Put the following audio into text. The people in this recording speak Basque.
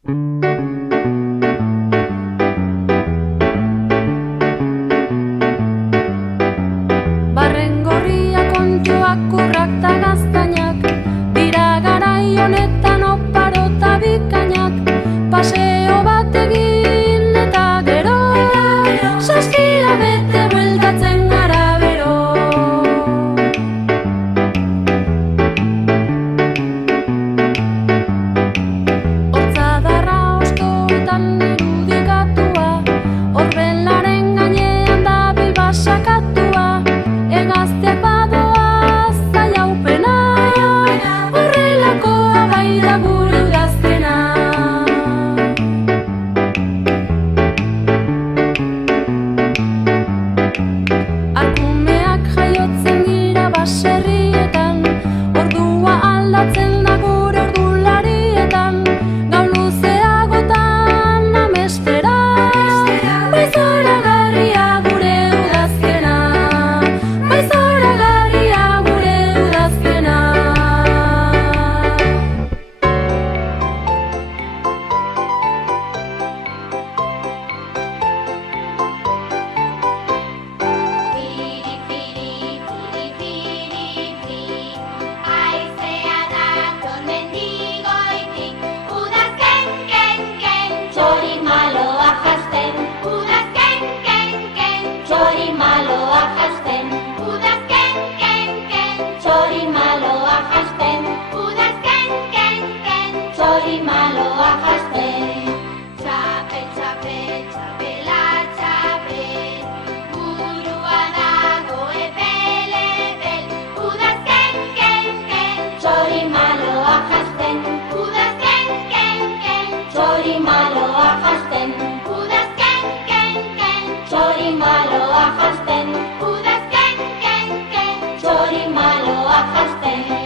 Barren gorria kontuak kurrak ta gaztainak, dira garai honetan oparo ta bikainak, paseo bat egin eta gero, saskia bete bueltatzen gara bero. Hortzadarra ostoetan irudikatua, orbelaren gainean dabil basakatua, egazteak badoa zaiaupena, horrelakoa bai da gure udazkena. Arkumeak jaiotzen dira baserrietan, ordua aldatzen da gure ordularietan, gau luzeagotan amestera, bai zoragarria gure udazkena, bai zoragarria gure udazkena. Firi, firi, firi, firi, firi, haizea dator mendigoitik, udazken, ken, ken, txori maloa jasten, udazken, ken, ken, txori maloa jasten, udazken, ken, ken, txori maloa jasten, udazken, ken, ken, txori maloa jasten. Txapel, txapel, txapela, txapel, burua dago epel, epel, udazken, ken, ken, txori maloa jasten, udazken, ken, ken, txori maloa jasten, udazken, ken, ken, txori maloa jasten, udazken, ken, ken, txori maloa jasten.